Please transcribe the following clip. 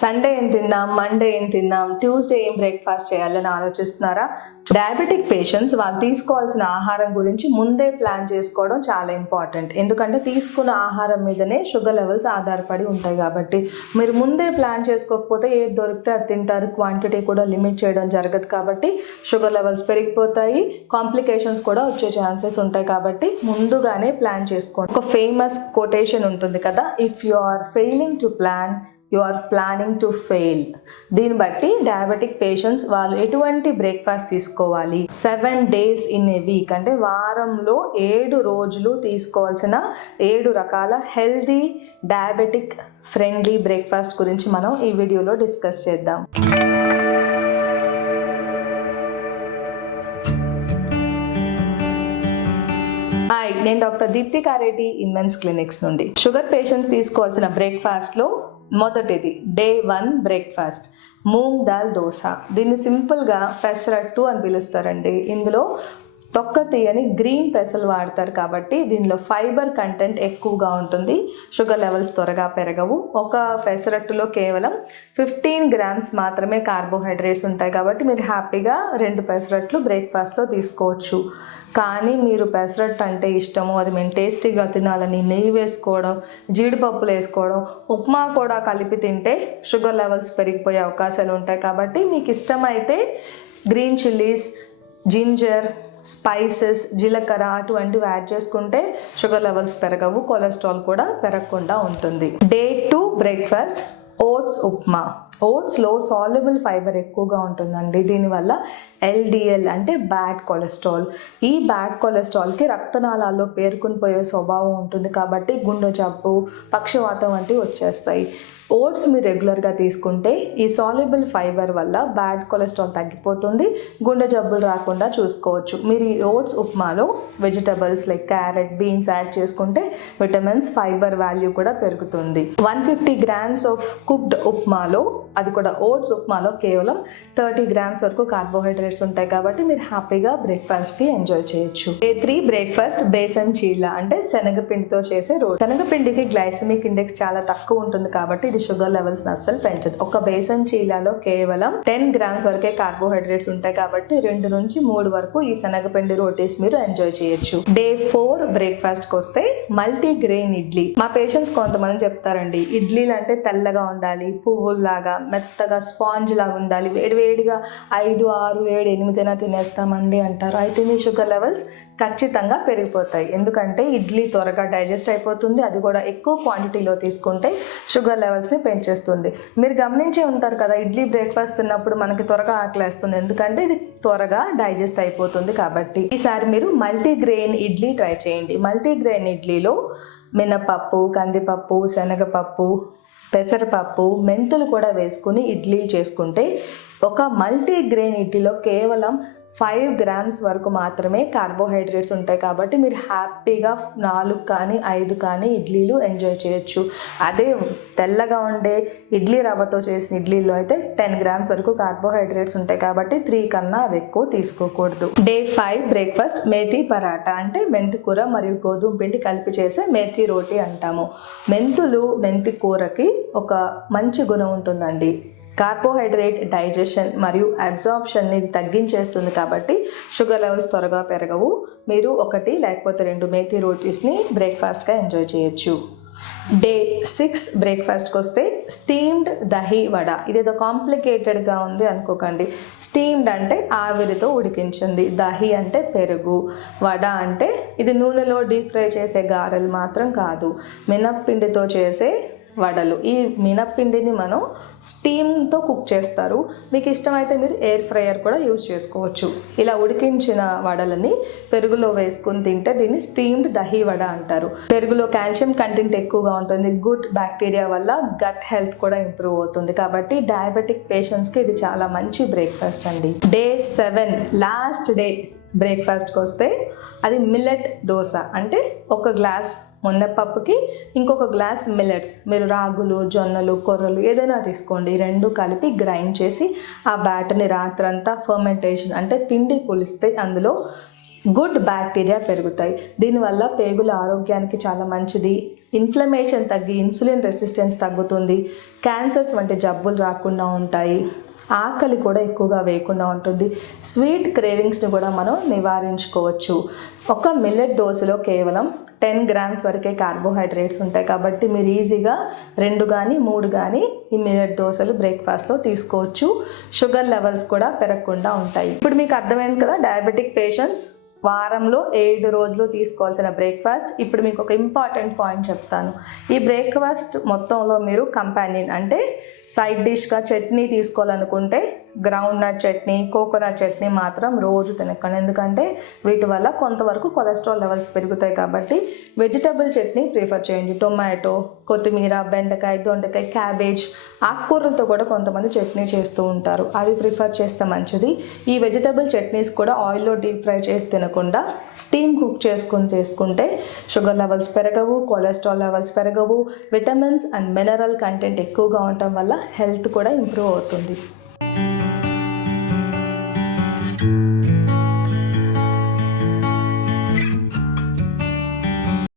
Sunday ఏం తిందాం, Monday ఏం తిందాం, ట్యూస్డే ఏం బ్రేక్ఫాస్ట్ చేయాలని ఆలోచిస్తున్నారా? డయాబెటిక్ పేషెంట్స్ వాళ్ళు తీసుకోవాల్సిన ఆహారం గురించి ముందే ప్లాన్ చేసుకోవడం చాలా ఇంపార్టెంట్. ఎందుకంటే తీసుకున్న ఆహారం మీదనే షుగర్ లెవెల్స్ ఆధారపడి ఉంటాయి కాబట్టి మీరు ముందే ప్లాన్ చేసుకోకపోతే ఏది దొరికితే అది తింటారు. క్వాంటిటీ కూడా లిమిట్ చేయడం జరగదు కాబట్టి షుగర్ లెవెల్స్ పెరిగిపోతాయి, కాంప్లికేషన్స్ కూడా వచ్చే ఛాన్సెస్ ఉంటాయి. కాబట్టి ముందుగానే ప్లాన్ చేసుకోండి. ఒక ఫేమస్ కొటేషన్ ఉంటుంది కదా, if you are failing to plan you are planning to fail. దీన్ని బట్టి డయాబెటిక్ పేషెంట్స్ వాళ్ళు ఎటువంటి బ్రేక్ఫాస్ట్ తీసుకోవాలి, 7 days ఇన్ ఏ వీక్ అంటే వారంలో 7 రోజులు తీసుకోవాల్సిన 7 రకాల హెల్దీ డయాబెటిక్ ఫ్రెండ్లీ బ్రేక్ఫాస్ట్ గురించి మనం ఈ వీడియోలో డిస్కస్ చేద్దాం. హాయ్, నేను డాక్టర్ దీప్తి కారేటి ఇన్మెన్స్ క్లినిక్స్ నుండి. షుగర్ పేషెంట్స్ తీసుకోవాల్సిన బ్రేక్ఫాస్ట్లో మొదటిది డే 1 బ్రేక్ఫాస్ట్ మూంగ్ దాల్ దోశ. దీన్ని సింపుల్గా పెసరట్టు అని పిలుస్తారండి. ఇందులో తొక్క తీయని గ్రీన్ పెసలు వాడతారు కాబట్టి దీనిలో ఫైబర్ కంటెంట్ ఎక్కువగా ఉంటుంది, షుగర్ లెవెల్స్ త్వరగా పెరగవు. ఒక పెసరట్టులో కేవలం 15 grams మాత్రమే కార్బోహైడ్రేట్స్ ఉంటాయి కాబట్టి మీరు హ్యాపీగా 2 పెసరట్లు బ్రేక్ఫాస్ట్లో తీసుకోవచ్చు. కానీ మీరు పెసరట్టు అంటే ఇష్టము, అది మేము టేస్టీగా తినాలని నెయ్యి వేసుకోవడం, జీడిపప్పులు వేసుకోవడం, ఉప్మా కూడా కలిపి తింటే షుగర్ లెవెల్స్ పెరిగిపోయే అవకాశాలు ఉంటాయి. కాబట్టి మీకు ఇష్టమైతే గ్రీన్ చిల్లీస్, జింజర్, స్పైసెస్, జీలకర్ర అటువంటివి యాడ్ చేసుకుంటే షుగర్ లెవెల్స్ పెరగవు, కొలెస్ట్రాల్ కూడా పెరగకుండా ఉంటుంది. Day 2 breakfast oats upma. ఓట్స్లో సాల్యుబుల్ ఫైబర్ ఎక్కువగా ఉంటుందండి. దీనివల్ల LDL అంటే బ్యాడ్ కొలెస్ట్రాల్. ఈ బ్యాడ్ కొలెస్ట్రాల్కి రక్తనాళాల్లో పేరుకుని పోయే స్వభావం ఉంటుంది కాబట్టి గుండె జబ్బు, పక్షవాతం వంటివి వచ్చేస్తాయి. ఓట్స్ మీరు రెగ్యులర్గా తీసుకుంటే ఈ సాల్యుబుల్ ఫైబర్ వల్ల బ్యాడ్ కొలెస్ట్రాల్ తగ్గిపోతుంది, గుండె జబ్బులు రాకుండా చూసుకోవచ్చు. మీరు ఈ ఓట్స్ ఉప్మాలో vegetables like carrot, beans add చేసుకుంటే విటమిన్స్, ఫైబర్ వాల్యూ కూడా పెరుగుతుంది. 150 grams ఆఫ్ కుక్డ్ ఉప్మాలో, అది కూడా ఓట్స్ ఉప్మాలో కేవలం 30 grams వరకు కార్బోహైడ్రేట్స్ ఉంటాయి కాబట్టి మీరు హ్యాపీగా బ్రేక్ఫాస్ట్కి ఎంజాయ్ చేయొచ్చు. డే 3 బ్రేక్ఫాస్ట్ బేసన్ చీలా అంటే శనగపిండితో చేసే రోటీ. శనగపిండికి గ్లైసెమిక్ ఇండెక్స్ చాలా తక్కువ ఉంటుంది కాబట్టి ఇది షుగర్ లెవెల్స్ అస్సలు పెంచదు. ఒక బేసన్ చీలాలో కేవలం 10 grams వరకే కార్బోహైడ్రేట్స్ ఉంటాయి కాబట్టి 2 నుంచి 3 వరకు ఈ శనగపిండి రోటీస్ మీరు ఎంజాయ్ చేయొచ్చు. డే 4 బ్రేక్ఫాస్ట్కి వస్తే మల్టీ గ్రెయిన్ ఇడ్లీ. మా పేషెంట్స్ కొంతమంది చెప్తారండి, ఇడ్లీలు అంటే తెల్లగా ఉండాలి, పువ్వుల్లాగా మెత్తగా స్పాంజ్ లాగా ఉండాలి, వేడివేడిగా 5, 6, 7, 8 తినేస్తామండి అంటారు. అయితే మీ షుగర్ లెవెల్స్ ఖచ్చితంగా పెరిగిపోతాయి. ఎందుకంటే ఇడ్లీ త్వరగా డైజెస్ట్ అయిపోతుంది, అది కూడా ఎక్కువ క్వాంటిటీలో తీసుకుంటే షుగర్ లెవెల్స్ని పెంచేస్తుంది. మీరు గమనించే ఉంటారు కదా, ఇడ్లీ బ్రేక్ఫాస్ట్ తిన్నప్పుడు మనకి త్వరగా ఆకలేస్తుంది, ఎందుకంటే ఇది త్వరగా డైజెస్ట్ అయిపోతుంది కాబట్టి. ఈసారి మీరు మల్టీగ్రెయిన్ ఇడ్లీ ట్రై చేయండి. మల్టీగ్రెయిన్ ఇడ్లీలో మినపప్పు, కందిపప్పు, శనగపప్పు, పెసరపప్పు, మెంతులు కూడా వేసుకుని ఇడ్లీలు చేసుకుంటే ఒక మల్టీగ్రెయిన్ ఇడ్లీలో కేవలం 5 grams వరకు మాత్రమే కార్బోహైడ్రేట్స్ ఉంటాయి కాబట్టి మీరు హ్యాపీగా 4 కానీ 5 కానీ ఇడ్లీలు ఎంజాయ్ చేయొచ్చు. అదే తెల్లగా ఉండే ఇడ్లీ రవ్వతో చేసిన ఇడ్లీలో అయితే 10 grams వరకు కార్బోహైడ్రేట్స్ ఉంటాయి కాబట్టి 3 కన్నా అవి ఎక్కువ తీసుకోకూడదు. డే 5 బ్రేక్ఫాస్ట్ మేథీ పరాటా అంటే మెంతి కూర మరియు గోధుమ పిండి కలిపి చేసే మేథీ రోటీ అంటాము. మెంతి కూరకి ఒక మంచి గుణం ఉంటుందండి, కార్బోహైడ్రేట్ డైజెషన్ మరియు అబ్జార్ప్షన్ని ఇది తగ్గించేస్తుంది కాబట్టి షుగర్ లెవెల్స్ త్వరగా పెరగవు. మీరు 1 లేకపోతే 2 మేథీ రోటీస్ని బ్రేక్ఫాస్ట్గా ఎంజాయ్ చేయొచ్చు. డే 6 బ్రేక్ఫాస్ట్కి వస్తే స్టీమ్డ్ దహీ వడ. ఇదేదో కాంప్లికేటెడ్గా ఉంది అనుకోకండి. స్టీమ్డ్ అంటే ఆవిరితో ఉడికించింది, దహీ అంటే పెరుగు, వడ అంటే ఇది నూనెలో డీప్ ఫ్రై చేసే గారెలు మాత్రం కాదు, మినప్పిండితో చేసే వడలు. ఈ మినప్పిండిని మనం స్టీమ్తో కుక్ చేస్తారు. మీకు ఇష్టమైతే మీరు ఎయిర్ ఫ్రైయర్ కూడా యూజ్ చేసుకోవచ్చు. ఇలా ఉడికించిన వడలని పెరుగులో వేసుకుని తింటే దీన్ని స్టీమ్డ్ దహీ వడ అంటారు. పెరుగులో కాల్షియం కంటెంట్ ఎక్కువగా ఉంటుంది, గుడ్ బ్యాక్టీరియా వల్ల గట్ హెల్త్ కూడా ఇంప్రూవ్ అవుతుంది కాబట్టి డయాబెటిక్ పేషెంట్స్కి ఇది చాలా మంచి బ్రేక్ఫాస్ట్ అండి. డే 7 లాస్ట్ డే బ్రేక్ఫాస్ట్కి వస్తే అది మిల్లెట్ దోశ. అంటే 1 గ్లాస్ మున్నపప్పుకి ఇంకొక గ్లాస్ మిల్లెట్స్, మీరు రాగులు, జొన్నలు, కొర్రలు ఏదైనా తీసుకోండి, 2 కలిపి గ్రైండ్ చేసి ఆ బ్యాటర్ని రాత్రంతా ఫర్మెంటేషన్ అంటే పిండి పులిస్తే అందులో గుడ్ బ్యాక్టీరియా పెరుగుతాయి. దీనివల్ల పేగుల ఆరోగ్యానికి చాలా మంచిది, ఇన్ఫ్లమేషన్ తగ్గి ఇన్సులిన్ రెసిస్టెన్స్ తగ్గుతుంది, క్యాన్సర్స్ వంటి జబ్బులు రాకుండా ఉంటాయి, ఆకలి కూడా ఎక్కువగా వేయకుండా ఉంటుంది, స్వీట్ క్రేవింగ్స్ని కూడా మనం నివారించుకోవచ్చు. ఒక మిల్లెట్ దోశలో కేవలం 10 గ్రామ్స్ వరకే కార్బోహైడ్రేట్స్ ఉంటాయి కాబట్టి మీరు ఈజీగా 2 కానీ 3 కానీ ఈ మిల్లెట్ దోశలు బ్రేక్ఫాస్ట్లో తీసుకోవచ్చు. షుగర్ లెవెల్స్ కూడా పెరగకుండా ఉంటాయి. ఇప్పుడు మీకు అర్థమైంది కదా డయాబెటిక్ పేషెంట్స్ వారంలో 7 రోజులు తీసుకోవాల్సిన బ్రేక్ఫాస్ట్. ఇప్పుడు మీకు ఒక ఇంపార్టెంట్ పాయింట్ చెప్తాను. ఈ బ్రేక్ఫాస్ట్ మొత్తంలో మీరు కంపానియన్ అంటే సైడ్ డిష్గా చట్నీ తీసుకోవాలనుకుంటే groundnut chutney, coconut chutney మాత్రం రోజు తినకండి. ఎందుకంటే వీటి వల్ల కొంతవరకు కొలెస్ట్రాల్ లెవెల్స్ పెరుగుతాయి కాబట్టి వెజిటబుల్ చట్నీ ప్రిఫర్ చేయండి. టొమాటో, కొత్తిమీర, బెండకాయ, దొండకాయ, క్యాబేజ్, ఆకుకూరలతో కూడా కొంతమంది చట్నీ చేస్తూ ఉంటారు. అవి ప్రిఫర్ చేస్తే మంచిది. ఈ వెజిటబుల్ చట్నీస్ కూడా ఆయిల్లో డీప్ ఫ్రై చేసి తినకుండా స్టీమ్ కుక్ చేసుకుని చేసుకుంటే షుగర్ లెవెల్స్ పెరగవు, కొలెస్ట్రాల్ లెవెల్స్ పెరగవు, విటమిన్స్ అండ్ మినరల్ కంటెంట్ ఎక్కువగా ఉండటం వల్ల హెల్త్ కూడా ఇంప్రూవ్ అవుతుంది.